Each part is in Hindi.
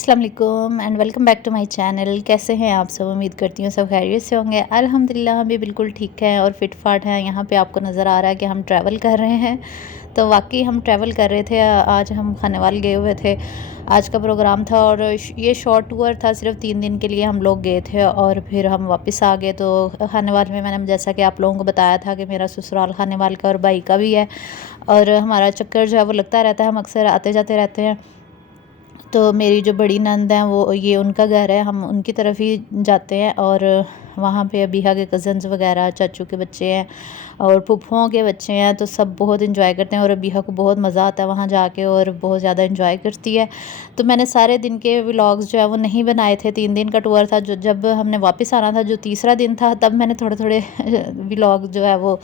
अस्सलाम वालेकुम and welcome back to my channel. कैसे हैं आप सब? उम्मीद करती हूँ सब खैरियत से होंगे। अल्हम्दुलिल्लाह हम भी बिल्कुल ठीक हैं और फिट फाट हैं। यहाँ पे आपको नज़र आ रहा है कि हम ट्रैवल कर रहे हैं, तो वाकई हम ट्रैवल कर रहे थे। आज हम खानेवाल गए हुए थे। आज का प्रोग्राम था और ये शॉर्ट टूर था, सिर्फ 3 दिन के लिए हम लोग गए थे और फिर हम वापस आ गए। तो खानेवाल में मैंने जैसा कि आप लोगों को बताया था कि मेरा ससुराल खानेवाल का और भाई का भी है और हमारा चक्कर जो है वो लगता रहता है, हम अक्सर आते जाते रहते हैं। तो मेरी जो बड़ी नंद हैं वो ये उनका घर है, हम उनकी तरफ ही जाते हैं और वहाँ पे अबीहा के कज़न्स वगैरह, चाचू के बच्चे हैं और फूफुओं के बच्चे हैं, तो सब बहुत इंजॉय करते हैं और अबीहा को बहुत मज़ा आता है वहाँ जाके और बहुत ज़्यादा इंजॉय करती है। तो मैंने सारे दिन के व्लॉग्स जो है वो नहीं बनाए थे। 3 दिन का टूर था। जो जब हमने वापस आना था, जो तीसरा दिन था, तब मैंने थोड़े थोड़े व्लॉग जो है वो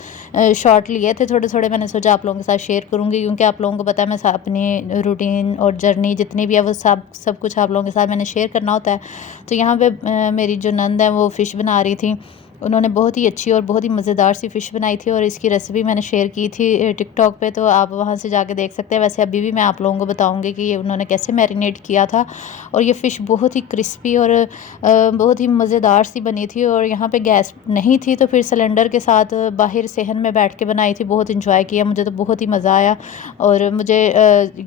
शॉर्ट लिए थे। थोड़े थोड़े मैंने सोचा आप लोगों के साथ शेयर करूँगी, क्योंकि आप लोगों को पता है मैं अपनी रूटीन और जर्नी जितनी भी है वो सब कुछ आप लोगों के साथ मैंने शेयर करना होता है। तो यहाँ पे मेरी जो नंद है वो फ़िश बना रही थी। उन्होंने बहुत ही अच्छी और बहुत ही मज़ेदार सी फ़िश बनाई थी और इसकी रेसिपी मैंने शेयर की थी टिकटॉक पे, तो आप वहाँ से जाके देख सकते हैं। वैसे अभी भी मैं आप लोगों को बताऊंगी कि ये उन्होंने कैसे मैरिनेट किया था। और ये फ़िश बहुत ही क्रिस्पी और बहुत ही मज़ेदार सी बनी थी। और यहाँ पे गैस नहीं थी तो फिर सिलेंडर के साथ बाहर सहन में बैठ के बनाई थी। बहुत इंजॉय किया, मुझे तो बहुत ही मज़ा आया और मुझे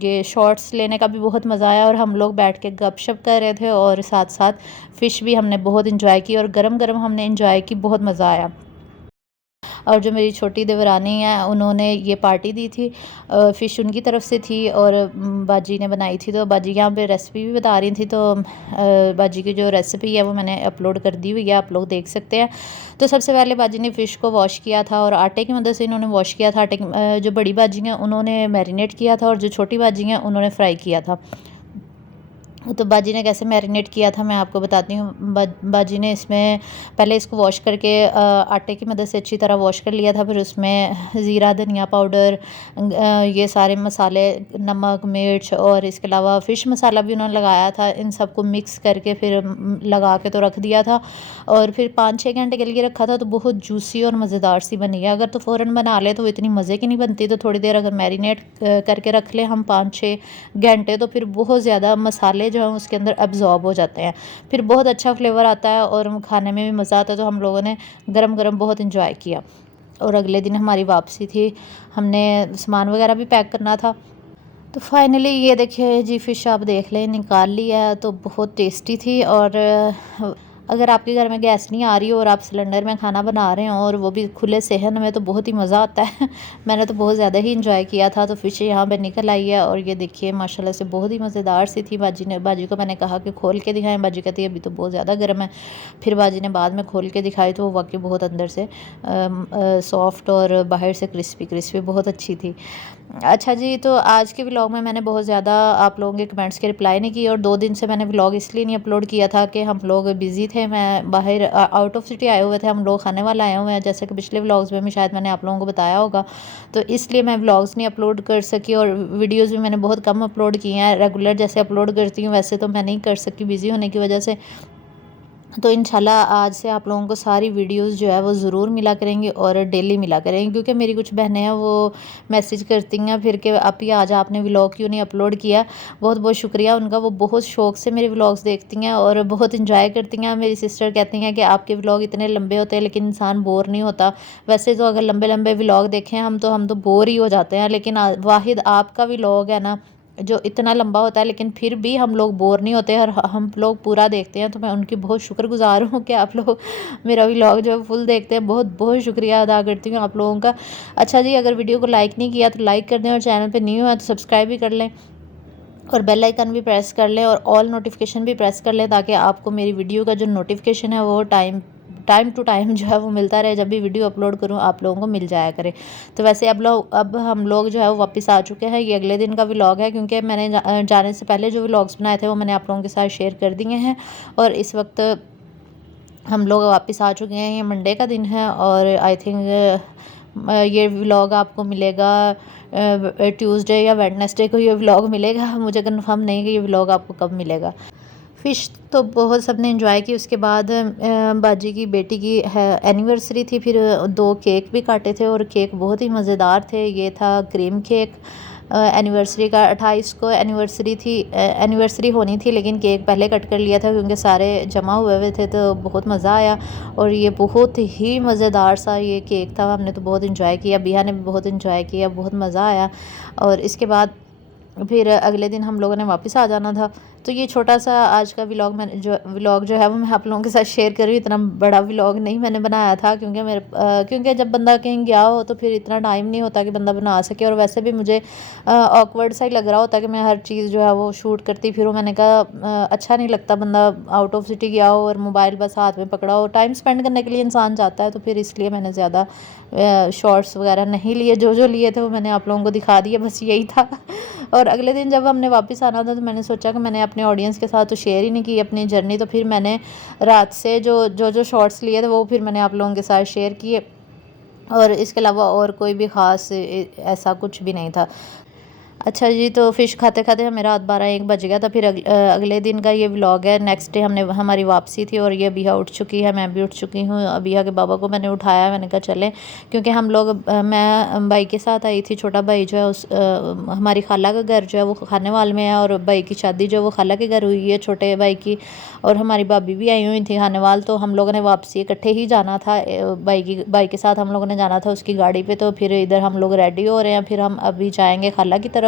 ये शॉर्ट्स लेने का भी बहुत मज़ा आया। और हम लोग बैठ के गपशप कर रहे थे और साथ साथ फ़िश भी हमने बहुत इंजॉय की और गरम गरम हमने इंजॉय की, बहुत मज़ा आया। और जो मेरी छोटी देवरानी है उन्होंने ये पार्टी दी थी, फ़िश उनकी तरफ से थी और बाजी ने बनाई थी। तो बाजी यहाँ पे रेसिपी भी बता रही थी, तो बाजी की जो रेसिपी है वो मैंने अपलोड कर दी हुई है, आप लोग देख सकते हैं। तो सबसे पहले बाजी ने फ़िश को वॉश किया था और आटे की मदद से इन्होंने वॉश किया था। जो बड़ी बाजी हैं उन्होंने मैरिनेट किया था और जो छोटी बाजी हैं उन्होंने फ्राई किया था। तो बाजी ने कैसे मैरिनेट किया था मैं आपको बताती हूँ। बाजी ने इसमें पहले इसको वॉश करके आटे की मदद से अच्छी तरह वॉश कर लिया था। फिर उसमें ज़ीरा, धनिया पाउडर, ये सारे मसाले, नमक, मिर्च और इसके अलावा फ़िश मसाला भी उन्होंने लगाया था। इन सबको मिक्स करके फिर लगा के तो रख दिया था और फिर 5-6 घंटे के लिए रखा था। तो बहुत जूसी और मज़ेदार सी बनी है। अगर तो फ़ौरन बना ले तो वो इतनी मज़े की नहीं बनती, तो थोड़ी देर अगर मैरिनेट करके रख ले हम 5-6 घंटे, तो फिर बहुत ज़्यादा मसाले जो हैं उसके अंदर अब्ज़ॉर्ब हो जाते हैं, फिर बहुत अच्छा फ्लेवर आता है और खाने में भी मज़ा आता है। तो हम लोगों ने गरम गरम बहुत इंजॉय किया। और अगले दिन हमारी वापसी थी, हमने सामान वगैरह भी पैक करना था। तो फाइनली ये देखिए जी, फ़िश आप देख लें, निकाल लिया है। तो बहुत टेस्टी थी। और अगर आपके घर में गैस नहीं आ रही हो और आप सिलेंडर में खाना बना रहे हो और वो भी खुले सहन में, तो बहुत ही मज़ा आता है। मैंने तो बहुत ज़्यादा ही इंजॉय किया था। तो फ़िश यहाँ पे निकल आई है और ये देखिए माशाल्लाह से बहुत ही मज़ेदार सी थी। बाजी को मैंने कहा कि खोल के दिखाएं, बाजी कहती है अभी तो बहुत ज़्यादा गर्म है। फिर बाजी ने बाद में खोल के दिखाई तो वो वाकई बहुत अंदर से सॉफ्ट और बाहर से क्रिस्पी क्रिस्पी बहुत अच्छी थी। अच्छा जी, तो आज के व्लॉग में मैंने बहुत ज़्यादा आप लोगों के कमेंट्स के रिप्लाई नहीं किए और 2 दिन से मैंने व्लॉग इसलिए नहीं अपलोड किया था कि हम लोग बिज़ी थे। मैं बाहर आउट ऑफ सिटी आए हुए थे, हम लोग खाने वाले आए हुए हैं, जैसे कि पिछले व्लॉग्स में भी शायद मैंने आप लोगों को बताया होगा। तो इसलिए मैं व्लॉग्स नहीं अपलोड कर सकी और वीडियोज़ भी मैंने बहुत कम अपलोड किए हैं। रेगुलर जैसे अपलोड करती हूँ वैसे तो मैं नहीं कर सकी बिज़ी होने की वजह से। तो इंशाल्लाह आज से आप लोगों को सारी वीडियोस जो है वो ज़रूर मिला करेंगी और डेली मिला करेंगी, क्योंकि मेरी कुछ बहनें हैं वो मैसेज करती हैं फिर कि आप ही आज आपने व्लॉग क्यों नहीं अपलोड किया। बहुत बहुत शुक्रिया उनका, वो बहुत शौक़ से मेरे व्लॉग्स देखती हैं और बहुत इंजॉय करती हैं। मेरी सिस्टर कहती हैं कि आपके व्लॉग इतने लंबे होते हैं लेकिन इंसान बोर नहीं होता। वैसे तो अगर लंबे लंबे व्लॉग देखें हम तो बोर ही हो जाते हैं, लेकिन वाहिद आपका व्लॉग है ना जो इतना लंबा होता है लेकिन फिर भी हम लोग बोर नहीं होते और हम लोग पूरा देखते हैं। तो मैं उनकी बहुत शुक्रगुजार हूँ कि आप लोग मेरा व्लॉग जो है फुल देखते हैं। बहुत बहुत शुक्रिया अदा करती हूँ आप लोगों का। अच्छा जी, अगर वीडियो को लाइक नहीं किया तो लाइक कर दें और चैनल पे न्यू है तो सब्सक्राइब भी कर लें और बेल आइकन भी प्रेस कर लें और ऑल नोटिफिकेशन भी प्रेस कर लें, ताकि आपको मेरी वीडियो का जो नोटिफिकेशन है वो टाइम टाइम टू टाइम जो है वो मिलता रहे। जब भी वीडियो अपलोड करूँ आप लोगों को मिल जाया करे। तो वैसे अब हम लोग जो है वो वापस आ चुके हैं। ये अगले दिन का व्लॉग है, क्योंकि मैंने जाने से पहले जो व्लॉग्स बनाए थे वो मैंने आप लोगों के साथ शेयर कर दिए हैं। और इस वक्त हम लोग वापस आ चुके हैं। ये मंडे का दिन है और आई थिंक ये व्लॉग आपको मिलेगा ट्यूसडे या वेडनेसडे को ये व्लॉग मिलेगा। मुझे कन्फर्म नहीं कि ये व्लॉग आपको कब मिलेगा। फ़िश तो बहुत सब ने एंजॉय की। उसके बाद बाजी की बेटी की एनिवर्सरी थी, फिर 2 केक भी काटे थे और केक बहुत ही मज़ेदार थे। ये था क्रीम केक एनिवर्सरी का 28 को एनिवर्सरी होनी थी, लेकिन केक पहले कट कर लिया था क्योंकि सारे जमा हुए थे, तो बहुत मज़ा आया। और ये बहुत ही मज़ेदार सा ये केक था, हमने तो बहुत इंजॉय किया, बिया ने भी बहुत इंजॉय किया, बहुत मज़ा आया। और इसके बाद फिर अगले दिन हम लोगों ने वापस आ जाना था। तो ये छोटा सा आज का व्लॉग जो है वो मैं आप लोगों के साथ शेयर कर रही हूँ। इतना बड़ा व्लॉग नहीं मैंने बनाया था क्योंकि जब बंदा कहीं गया हो तो फिर इतना टाइम नहीं होता कि बंदा बना सके, और वैसे भी मुझे ऑकवर्ड सा ही लग रहा होता कि मैं हर चीज़ जो है वो शूट करती फिरूँ। मैंने कहा अच्छा नहीं लगता, बंदा आउट ऑफ सिटी गया हो और मोबाइल बस हाथ में पकड़ा हो, टाइम स्पेंड करने के लिए इंसान जाता है, तो फिर इसलिए मैंने ज़्यादा शॉर्ट्स वगैरह नहीं लिए। जो लिए थे वो मैंने आप लोगों को दिखा दिया, बस यही था। और अगले दिन जब हमने वापस आना था तो मैंने सोचा कि मैंने अपने ऑडियंस के साथ तो शेयर ही नहीं की अपनी जर्नी, तो फिर मैंने रात से जो शॉर्ट्स लिए थे वो फिर मैंने आप लोगों के साथ शेयर किए, और इसके अलावा और कोई भी ख़ास ऐसा कुछ भी नहीं था। अच्छा जी, तो फ़िश खाते-खाते हमें रात 12-1 बज गया था। फिर अगले दिन का ये व्लॉग है। नेक्स्ट डे हमारी वापसी थी और ये अबिया उठ चुकी है, मैं भी उठ चुकी हूँ। अबिया के बाबा को मैंने उठाया, मैंने कहा चलें, क्योंकि हम लोग मैं भाई के साथ आई थी। छोटा भाई जो है हमारी खाला का घर जो है वो खानेवाल में है, और भाई की शादी जो है वो खाला के घर हुई है छोटे भाई की, और हमारी भाभी भी आई हुई थी खानेवाल। तो हम लोगों ने वापसी इकट्ठे ही जाना था। भाई के साथ हम लोगों ने जाना था उसकी गाड़ी पे। तो फिर इधर हम लोग रेडी हो रहे हैं, फिर हम अभी जाएंगे खाला की तरफ,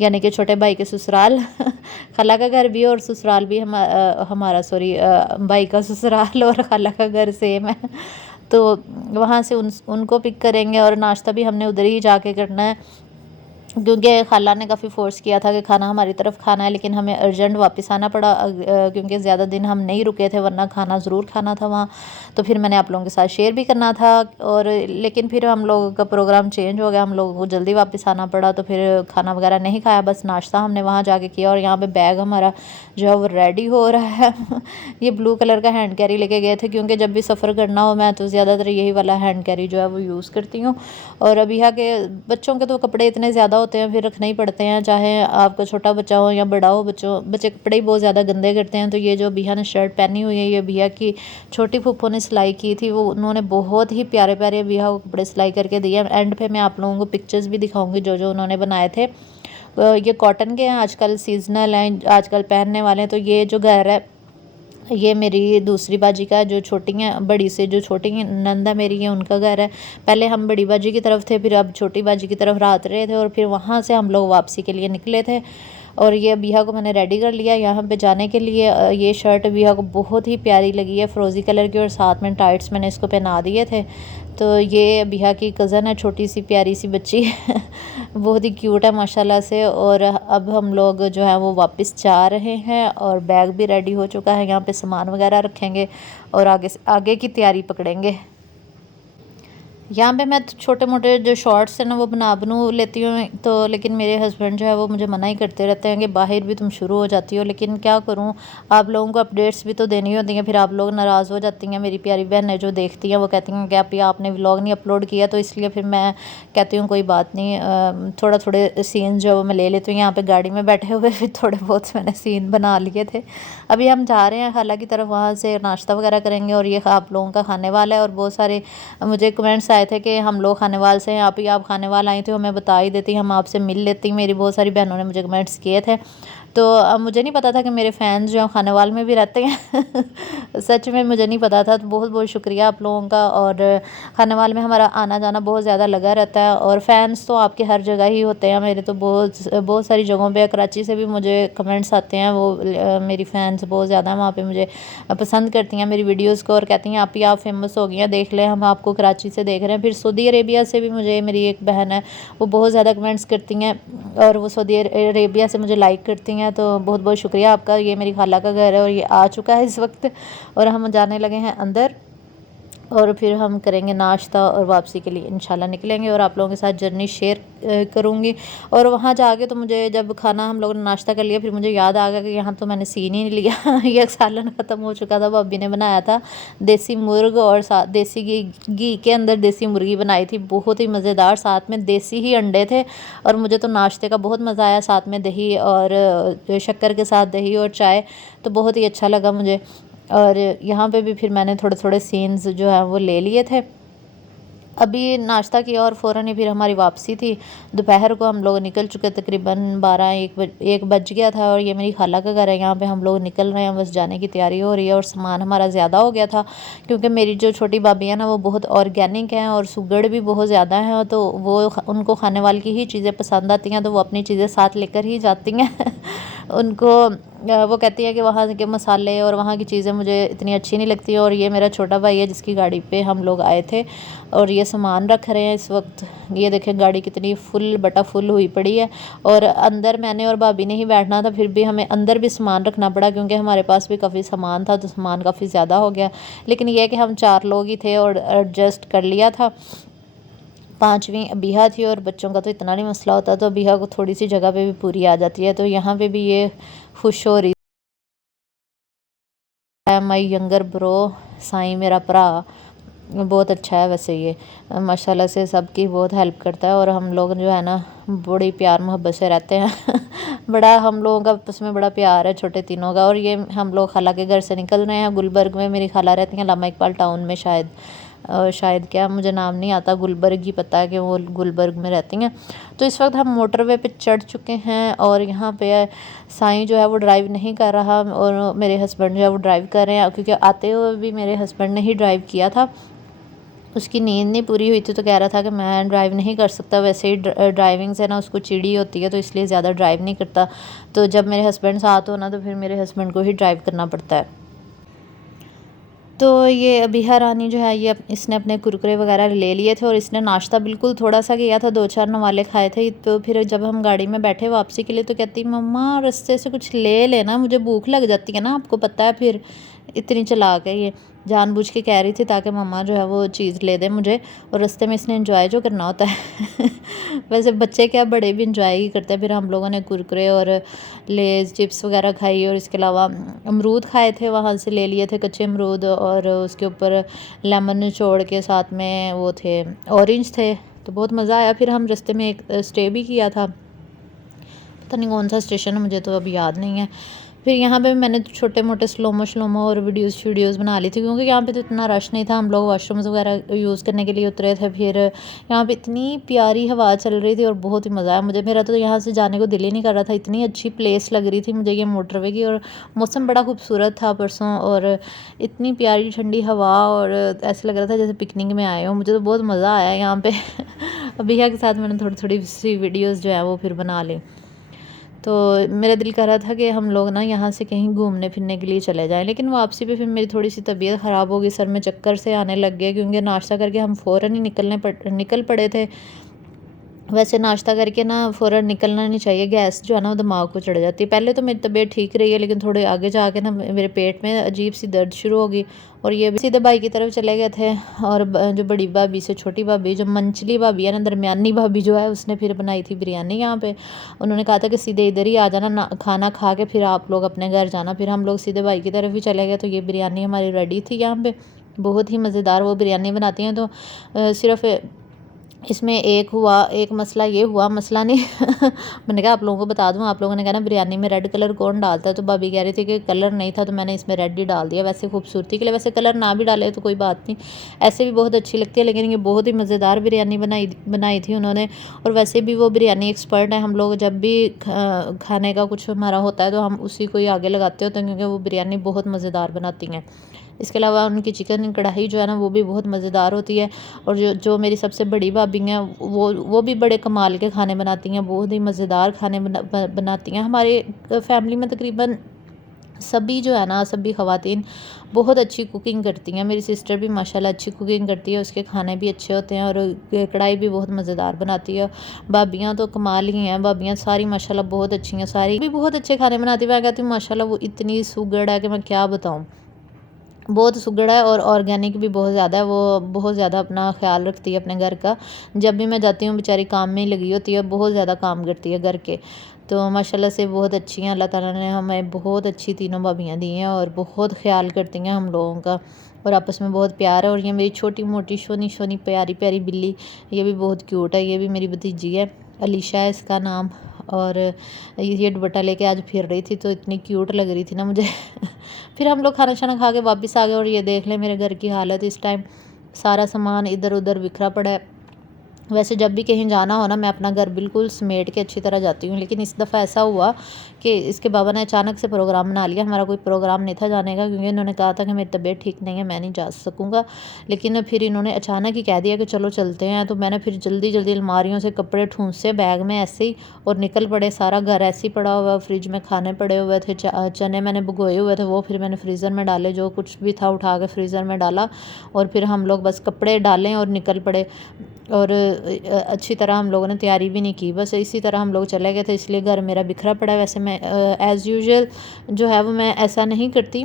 यानी कि छोटे भाई के ससुराल। खाला का घर भी और ससुराल भी हमारा सॉरी भाई का ससुराल और खाला का घर सेम है। तो वहाँ से उनको पिक करेंगे, और नाश्ता भी हमने उधर ही जाके करना है, क्योंकि खाला ने काफ़ी फ़ोर्स किया था कि खाना हमारी तरफ खाना है, लेकिन हमें अर्जेंट वापस आना पड़ा क्योंकि ज़्यादा दिन हम नहीं रुके थे, वरना खाना ज़रूर खाना था वहाँ। तो फिर मैंने आप लोगों के साथ शेयर भी करना था, और लेकिन फिर हम लोगों का प्रोग्राम चेंज हो गया, हम लोगों को जल्दी वापस आना पड़ा। तो फिर खाना वगैरह नहीं खाया, बस नाश्ता हमने वहाँ जाके किया। और यहाँ पर बैग हमारा जो है वो रेडी हो रहा है। ये ब्लू कलर का हैंड कैरी लेके गए थे, क्योंकि जब भी सफ़र करना हो मैं तो ज़्यादातर यही वाला हैंड कैरी जो है वो यूज़ करती हूँ। और अभी यहाँ के बच्चों के तो कपड़े इतने ज़्यादा होते हैं, फिर रखने ही पड़ते हैं, चाहे आपका छोटा बच्चा हो या बड़ा हो। बच्चे कपड़े ही बहुत ज़्यादा गंदे करते हैं। तो ये जो भैया ने शर्ट पहनी हुई है, ये भैया की छोटी फूफो ने सिलाई की थी, वो उन्होंने बहुत ही प्यारे प्यारे भैया को कपड़े सिलाई करके दिए। एंड पे मैं आप लोगों को पिक्चर्स भी दिखाऊंगी जो उन्होंने बनाए थे। ये कॉटन के हैं, आजकल सीजनल हैं, आजकल पहनने वाले हैं। तो ये जो घर है ये मेरी दूसरी बाजी का, जो छोटी हैं, बड़ी से जो छोटी नंद है मेरी, ये उनका घर है। पहले हम बड़ी बाजी की तरफ थे, फिर अब छोटी बाजी की तरफ रात रहे थे, और फिर वहाँ से हम लोग वापसी के लिए निकले थे। और ये अबिया को मैंने रेडी कर लिया यहाँ पे जाने के लिए। ये शर्ट अबिया को बहुत ही प्यारी लगी है, फ़िरोज़ी कलर की, और साथ में टाइट्स मैंने इसको पहना दिए थे। तो ये अबिया की कज़न है, छोटी सी प्यारी सी बच्ची। बहुत ही क्यूट है माशाल्लाह से। और अब हम लोग जो है वो वापस जा रहे हैं, और बैग भी रेडी हो चुका है, यहाँ पे सामान वगैरह रखेंगे और आगे की तैयारी पकड़ेंगे। यहाँ पे मैं छोटे मोटे जो शॉर्ट्स हैं ना वो बनू लेती हूँ, तो लेकिन मेरे हस्बैंड जो है वो मुझे मना ही करते रहते हैं कि बाहर भी तुम शुरू हो जाती हो। लेकिन क्या करूँ, आप लोगों को अपडेट्स भी तो देनी होती हैं, फिर आप लोग नाराज़ हो जाती हैं। मेरी प्यारी बहनें जो देखती हैं वो कहती हैं कि आप आपने व्लॉग नहीं अपलोड किया, तो इसलिए फिर मैं कहती हूँ कोई बात नहीं, थोड़े सीन जो वो मैं ले लेती हूँ। यहाँ पर गाड़ी में बैठे हुए फिर थोड़े बहुत मैंने सीन बना लिए थे। अभी हम जा रहे हैं खाला की तरफ, वहाँ से नाश्ता वगैरह करेंगे, और ये आप लोगों का खाने वाला है। और बहुत सारे मुझे कमेंट्स आए थे कि हम लोग खानेवाल से हैं, आप खानेवाल आई थे, हमें बता ही देती, हम आपसे मिल लेती। मेरी बहुत सारी बहनों ने मुझे कमेंट्स किए थे। तो मुझे नहीं पता था कि मेरे फैंस जो हैं खानेवाल में भी रहते हैं। सच में मुझे नहीं पता था। तो बहुत बहुत शुक्रिया आप लोगों का। और खानेवाल में हमारा आना जाना बहुत ज़्यादा लगा रहता है, और फैंस तो आपके हर जगह ही होते हैं। मेरे तो बहुत सारी जगहों पे, कराची से भी मुझे कमेंट्स आते हैं, वो मेरी फ़ैन्स बहुत ज़्यादा हैं वहाँ पे, मुझे पसंद करती हैं मेरी वीडियोज़ को, और कहती हैं आप फेमस हो गई हैं, देख लें हम आपको कराची से देख रहे हैं। फिर सऊदी अरेबिया से भी मुझे मेरी एक बहन है, वो बहुत ज़्यादा कमेंट्स करती हैं, और वो सऊदी अरेबिया से मुझे लाइक करती हैं। तो बहुत बहुत शुक्रिया आपका। ये मेरी खाला का घर है, और ये आ चुका है इस वक्त, और हम जाने लगे हैं अंदर, और फिर हम करेंगे नाश्ता और वापसी के लिए इंशाल्लाह निकलेंगे, और आप लोगों के साथ जर्नी शेयर करूँगी। और वहाँ जाके तो मुझे जब खाना हम लोगों ने नाश्ता कर लिया, फिर मुझे याद आ गया कि यहाँ तो मैंने सीन ही नहीं लिया। ये सालन ख़त्म हो चुका था, भाभी ने बनाया था देसी मुर्ग, और देसी घी के अंदर देसी मुर्गी बनाई थी, बहुत ही मज़ेदार, साथ में देसी ही अंडे थे। और मुझे तो नाश्ते का बहुत मज़ा आया, साथ में दही और शक्कर के साथ दही और चाय, तो बहुत ही अच्छा लगा मुझे। और यहाँ पे भी फिर मैंने थोड़े थोड़े सीन्स जो हैं वो ले लिए थे। अभी नाश्ता किया और फ़ौरन ही फिर हमारी वापसी थी। दोपहर को हम लोग निकल चुके, तकरीबन 1 बज गया था और ये मेरी खाला का घर है, यहाँ पे हम लोग निकल रहे हैं, बस जाने की तैयारी हो रही है। और सामान हमारा ज़्यादा हो गया था क्योंकि मेरी जो छोटी भाभी है ना वो बहुत ऑर्गेनिक हैं और सुगड़ भी बहुत ज़्यादा हैं, तो वो उनको खाने वाली की ही चीज़ें पसंद आती हैं, तो वो अपनी चीज़ें साथ लेकर ही जाती हैं उनको वो कहती है कि वहाँ के मसाले और वहाँ की चीज़ें मुझे इतनी अच्छी नहीं लगती। और ये मेरा छोटा भाई है जिसकी गाड़ी पे हम लोग आए थे और ये सामान रख रहे हैं इस वक्त। ये देखें गाड़ी कितनी फुल बटा फुल हुई पड़ी है और अंदर मैंने और भाभी ने ही बैठना था, फिर भी हमें अंदर भी सामान रखना पड़ा क्योंकि हमारे पास भी काफ़ी सामान था, तो सामान काफ़ी ज़्यादा हो गया। लेकिन यह कि हम 4 लोग ही थे और एडजस्ट कर लिया था। 5वीं अबीहा थी और बच्चों का तो इतना नहीं मसला होता, तो अबीहा को थोड़ी सी जगह पे भी पूरी आ जाती है। तो यहाँ पे भी ये खुश हो रही है। माई यंगर ब्रो, साईं मेरा भरा बहुत अच्छा है वैसे, ये माशाल्लाह से सबकी बहुत हेल्प करता है और हम लोग जो है ना बड़ी प्यार मोहब्बत से रहते हैं बड़ा हम लोगों का आपस में बड़ा प्यार है छोटे तीनों का। और ये हम लोग खाला के घर से निकल रहे हैं। गुलबर्ग में मेरी खाला रहती हैं, लामा इकबाल टाउन में शायद, शायद क्या मुझे नाम नहीं आता, गुलबर्ग ही पता है कि वो गुलबर्ग में रहती हैं। तो इस वक्त हम मोटरवे पे चढ़ चुके हैं और यहाँ पे साईं जो है वो ड्राइव नहीं कर रहा और मेरे हस्बैंड जो है वो ड्राइव कर रहे हैं, क्योंकि आते हुए भी मेरे हस्बैंड ने ही ड्राइव किया था। उसकी नींद नहीं पूरी हुई थी तो कह रहा था कि मैं ड्राइव नहीं कर सकता। वैसे ही ड्राइविंग से ना उसको चिड़ी होती है, तो इसलिए ज़्यादा ड्राइव नहीं करता। तो जब मेरे हस्बैंड साथ हो ना तो फिर मेरे हस्बैंड को ही ड्राइव करना पड़ता है। तो ये अबीहा रानी जो है ये इसने अपने कुरकुरे वगैरह ले लिए थे और इसने नाश्ता बिल्कुल थोड़ा सा किया था, 2-4 नवाले खाए थे। तो फिर जब हम गाड़ी में बैठे वापसी के लिए तो कहती मम्मा रास्ते से कुछ ले लेना, मुझे भूख लग जाती है ना, आपको पता है। फिर इतनी चालाक है ये, जानबूझ के कह रही थी ताकि मम्मा जो है वो चीज़ ले दे मुझे, और रास्ते में इसने एंजॉय जो करना होता है वैसे बच्चे क्या बड़े भी इंजॉय ही करते हैं। फिर हम लोगों ने कुरकुरे और लेज़ चिप्स वगैरह खाई और इसके अलावा अमरूद खाए थे, वहाँ से ले लिए थे कच्चे अमरूद और उसके ऊपर लेमन निचोड़ के साथ में वो थे ऑरेंज थे, तो बहुत मज़ा आया। फिर हम रास्ते में एक स्टे भी किया था, पता नहीं कौन सा स्टेशन है मुझे तो अभी याद नहीं है। फिर यहाँ पे मैंने छोटे मोटे स्लोमो और वीडियोज़ बना ली थी क्योंकि यहाँ पे तो इतना रश नहीं था। हम लोग वाशरूम्स वगैरह यूज़ करने के लिए उतरे थे। फिर यहाँ पे इतनी प्यारी हवा चल रही थी और बहुत ही मज़ा आया मुझे। मेरा तो यहाँ से जाने को दिल ही नहीं कर रहा था, इतनी अच्छी प्लेस लग रही थी मुझे ये मोटरवे की, और मौसम बड़ा खूबसूरत था परसों और इतनी प्यारी ठंडी हवा और ऐसा लग रहा था जैसे पिकनिक में आए हो। मुझे तो बहुत मज़ा आया यहाँ पे अभिया के साथ मैंने थोड़ी थोड़ी सी वीडियोज़ जो है वो फिर बना ली। तो मेरा दिल कर रहा था कि हम लोग ना यहाँ से कहीं घूमने फिरने के लिए चले जाएं, लेकिन वापसी पे फिर मेरी थोड़ी सी तबीयत ख़राब हो गई, सर में चक्कर से आने लग गए क्योंकि नाश्ता करके हम फ़ौरन ही निकल पड़े थे। वैसे नाश्ता करके ना फ़ौरन निकलना नहीं चाहिए, गैस जो है ना वो दिमाग को चढ़ जाती है। पहले तो मेरी तबीयत ठीक रही है लेकिन थोड़े आगे जाके ना मेरे पेट में अजीब सी दर्द शुरू हो गई और ये सीधे भाई की तरफ चले गए थे। और जो बड़ी भाभी से छोटी भाभी, जो मंचली भाभी है ना, दरमियानी भाभी जो है, उसने फिर बनाई थी बिरयानी यहाँ पे। उन्होंने कहा था कि सीधे इधर ही आ जाना ना, खाना खा के फिर आप लोग अपने घर जाना। फिर हम लोग सीधे भाई की तरफ ही चले गए, तो ये बिरयानी हमारी रेडी थी यहाँ पे। बहुत ही मज़ेदार वो बिरयानी बनाती हैं। तो सिर्फ़ इसमें एक मसला ये हुआ, मसला नहीं मैंने कहा आप लोगों को बता दूं, आप लोगों ने कहा ना बिरयानी में रेड कलर कौन डालता है, तो भाभी कह रही थी कि कलर नहीं था तो मैंने इसमें रेड ही डाल दिया, वैसे खूबसूरती के लिए। वैसे कलर ना भी डाले तो कोई बात नहीं, ऐसे भी बहुत अच्छी लगती है, लेकिन ये बहुत ही मज़ेदार बिरयानी बनाई थी उन्होंने। और वैसे भी वो बिरयानी एक्सपर्ट है, हम लोग जब भी खाने का कुछ हमारा होता है तो हम उसी को ही आगे लगाते होते हैं क्योंकि वो बिरयानी बहुत मज़ेदार बनाती हैं। इसके अलावा उनकी चिकन कढ़ाई जो है ना वो भी बहुत मज़ेदार होती है। और जो मेरी सबसे बड़ी भाभी हैं वो भी बड़े कमाल के खाने बनाती हैं, बहुत ही मज़ेदार खाने बनाती हैं। हमारे फैमिली में तकरीबन सभी जो है ना, सभी ख़वातीन बहुत अच्छी कुकिंग करती हैं। मेरी सिस्टर भी माशाल्लाह अच्छी कुकिंग करती है, उसके खाने भी अच्छे होते हैं और कढ़ाई भी बहुत मज़ेदार बनाती है। भाभियाँ तो कमाल ही हैं, भाभियाँ सारी माशाल्लाह बहुत अच्छी हैं, सारी भी बहुत अच्छे खाने बनाती हैं। मैं कहती हूँ माशाल्लाह वो इतनी सुगड़ है कि मैं क्या बताऊँ, बहुत सुगड़ा है और ऑर्गेनिक भी बहुत ज़्यादा है। वो बहुत ज़्यादा अपना ख्याल रखती है अपने घर का। जब भी मैं जाती हूँ बेचारी काम में ही लगी होती है, बहुत ज़्यादा काम करती है घर के। तो माशाल्लाह से बहुत अच्छी हैं, अल्लाह ताला ने हमें बहुत अच्छी तीनों भाभियाँ दी हैं और बहुत ख्याल करती हैं हम लोगों का, और आपस में बहुत प्यार है। और ये मेरी छोटी मोटी शोनी शोनी प्यारी प्यारी बिल्ली, ये भी बहुत क्यूट है, ये भी मेरी भतीजी है, अलीशा है इसका नाम। और ये दुपट्टा लेके आज फिर रही थी तो इतनी क्यूट लग रही थी ना मुझे फिर हम लोग खाना शाना खा के वापस आ गए और ये देख लें मेरे घर की हालत इस टाइम। सारा सामान इधर उधर बिखरा पड़ा है। वैसे जब भी कहीं जाना हो ना, मैं अपना घर बिल्कुल समेट के अच्छी तरह जाती हूँ, लेकिन इस दफ़ा ऐसा हुआ कि इसके बाबा ने अचानक से प्रोग्राम बना लिया। हमारा कोई प्रोग्राम नहीं था जाने का, क्योंकि इन्होंने कहा था कि मेरी तबीयत ठीक नहीं है, मैं नहीं जा सकूँगा। लेकिन फिर इन्होंने अचानक ही कह दिया कि चलो चलते हैं। तो मैंने फिर जल्दी जल्दी अलमारियों से कपड़े ठूंसे बैग में ऐसे ही और निकल पड़े। सारा घर ऐसे ही पड़ा हुआ, फ्रिज में खाने पड़े हुए थे, चने मैंने भिगोए हुए थे, वो फिर मैंने फ्रीज़र में डाले, जो कुछ भी था उठा के फ्रीज़र में डाला। और फिर हम लोग बस कपड़े डालें और निकल पड़े। और अच्छी तरह हम लोगों ने तैयारी भी नहीं की, बस इसी तरह हम लोग चले गए थे। इसलिए घर मेरा बिखरा पड़ा है। वैसे मैं एज़ यूजुअल जो है वो मैं ऐसा नहीं करती,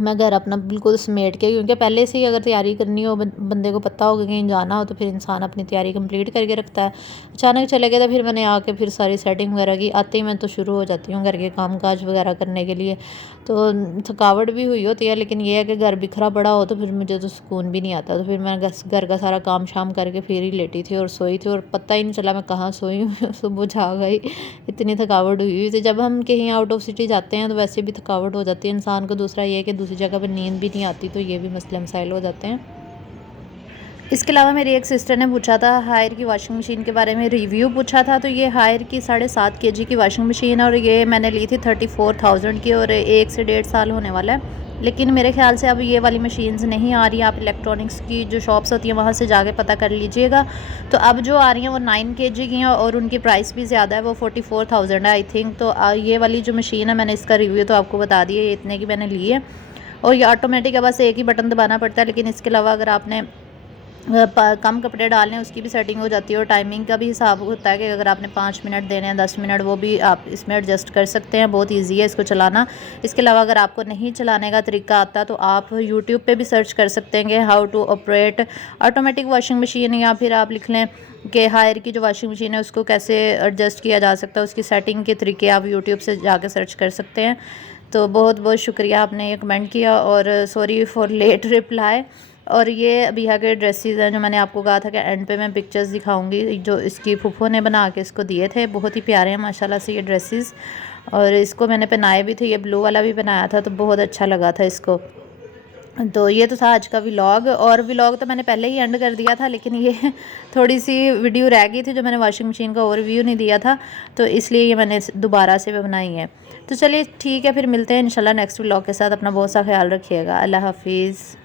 मैं घर अपना बिल्कुल समेट के, क्योंकि पहले से ही अगर तैयारी करनी हो, बंदे को पता हो कि कहीं जाना हो, तो फिर इंसान अपनी तैयारी कंप्लीट करके रखता है। अचानक चले गए तो फिर मैंने आके फिर सारी सेटिंग वगैरह की। आते ही मैं तो शुरू हो जाती हूँ घर के काम काज वगैरह करने के लिए। तो थकावट भी हुई होती है, लेकिन ये है कि घर बिखरा पड़ा हो तो फिर मुझे तो सुकून भी नहीं आता। तो फिर मैं घर का सारा काम शाम करके फिर ही लेटी थी और सोई थी, और पता ही नहीं चला मैं कहाँ सोई हूँ। सुबह जाग गई, इतनी थकावट हुई थी। जब हम कहीं आउट ऑफ सिटी जाते हैं तो वैसे भी थकावट हो जाती है इंसान को। दूसरा ये है कि दूसरी जगह पर नींद भी नहीं आती, तो ये भी मसले मसाइल हो जाते हैं। इसके अलावा मेरी एक सिस्टर ने पूछा था हायर की वॉशिंग मशीन के बारे में, रिव्यू पूछा था। तो ये हायर की 7.5 kg की वॉशिंग मशीन है, और ये मैंने ली थी 34,000 की, और 1 से 1.5 साल होने वाला है। लेकिन मेरे ख्याल से अब ये वाली मशीन्स नहीं आ रही। आप इलेक्ट्रॉनिक्स की जो शॉप्स होती हैं वहाँ से जाके पता कर लीजिएगा। तो अब जो आ रही हैं वो 9 kg की हैं, और उनकी प्राइस भी ज़्यादा है, वो 44,000 है आई थिंक। तो ये वाली जो मशीन है, मैंने इसका रिव्यू तो आपको बता दिया, ये इतने की मैंने ली है। और ये ऑटोमेटिक है, बस एक ही बटन दबाना पड़ता है। लेकिन इसके अलावा अगर आपने कम कपड़े डालने, उसकी भी सेटिंग हो जाती है, और टाइमिंग का भी हिसाब होता है कि अगर आपने 5 मिनट देने हैं, 10 मिनट, वो भी आप इसमें एडजस्ट कर सकते हैं। बहुत इजी है इसको चलाना। इसके अलावा अगर आपको नहीं चलाने का तरीका आता तो आप यूट्यूब पे भी सर्च कर सकते हैं कि how to operate automatic washing machine, या फिर आप लिख लें कि हायर की जो वॉशिंग मशीन है उसको कैसे एडजस्ट किया जा सकता है, उसकी सेटिंग के तरीके आप यूट्यूब से जाकर सर्च कर सकते हैं। तो बहुत बहुत शुक्रिया आपने ये कमेंट किया, और सॉरी फॉर लेट रिप्लाई। और ये अबिहा के ड्रेसेस हैं जो मैंने आपको कहा था कि एंड पे मैं पिक्चर्स दिखाऊंगी, जो इसकी फूफो ने बना के इसको दिए थे। बहुत ही प्यारे हैं माशाल्लाह से ये ड्रेसेस, और इसको मैंने पहनाए भी थे। ये ब्लू वाला भी बनाया था, तो बहुत अच्छा लगा था इसको। तो ये तो था आज का व्लॉग, और व्लॉग तो मैंने पहले ही एंड कर दिया था, लेकिन ये थोड़ी सी वीडियो रह गई थी जो मैंने वॉशिंग मशीन का ओवरव्यू नहीं दिया था, तो इसलिए ये मैंने दोबारा से बनाई है। तो चलिए ठीक है, फिर मिलते हैं इंशाल्लाह नेक्स्ट व्लॉग के साथ। अपना बहुत सा ख्याल रखिएगा। अल्लाह हाफिज़।